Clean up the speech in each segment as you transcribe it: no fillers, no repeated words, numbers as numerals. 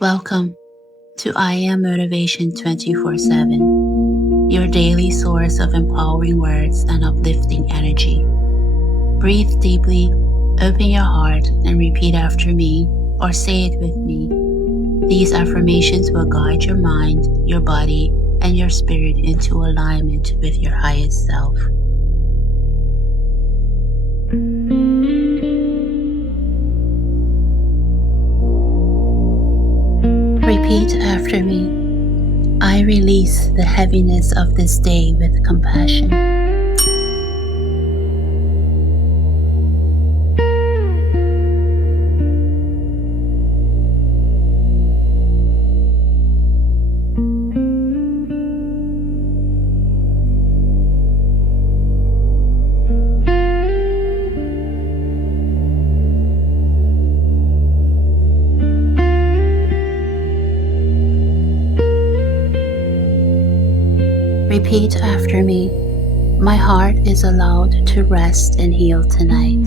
Welcome to I Am Motivation 24/7, your daily source of empowering words and uplifting energy. Breathe deeply, open your heart, and repeat after me or say it with me. These affirmations will guide your mind, your body, and your spirit into alignment with your highest self. Repeat after me. I release the heaviness of this day with compassion. Repeat after me. My heart is allowed to rest and heal tonight.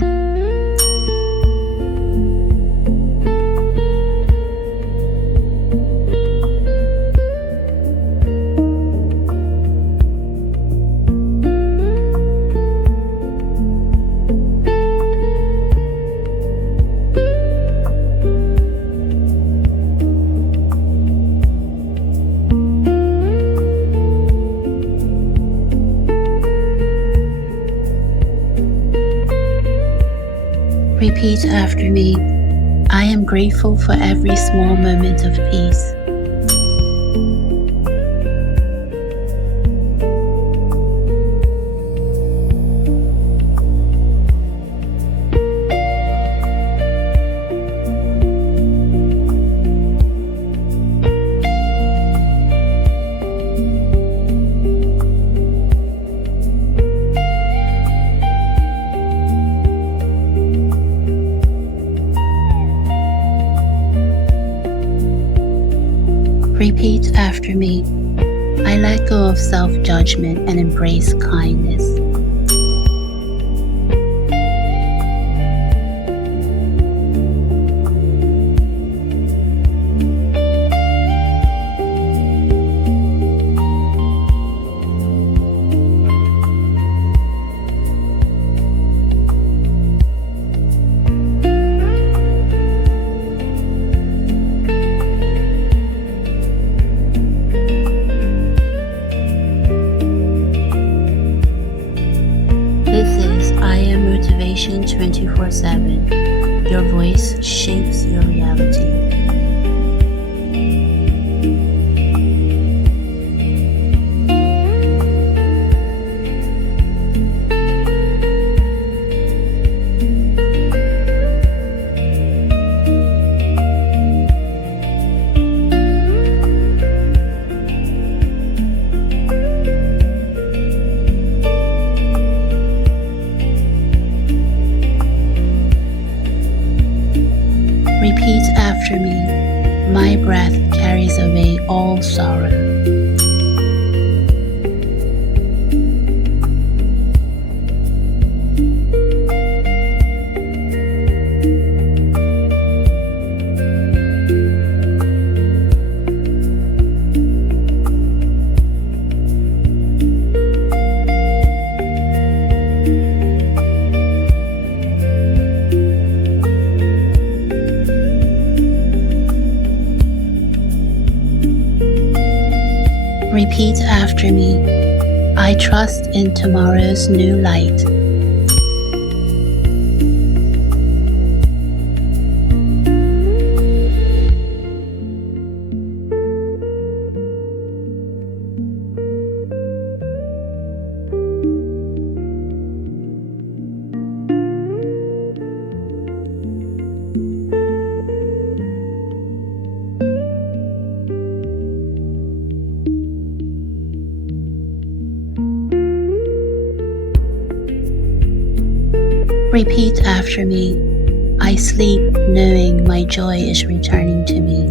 Repeat after me. I am grateful for every small moment of peace. Repeat after me. I let go of self-judgment and embrace kindness. I Am Motivation 24/7. Your voice shapes your reality. Repeat after me. My breath carries away all sorrow. Repeat after me. I trust in tomorrow's new light. Repeat after me. I sleep knowing my joy is returning to me.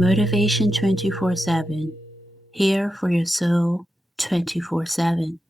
Motivation 24/7, here for your soul 24/7.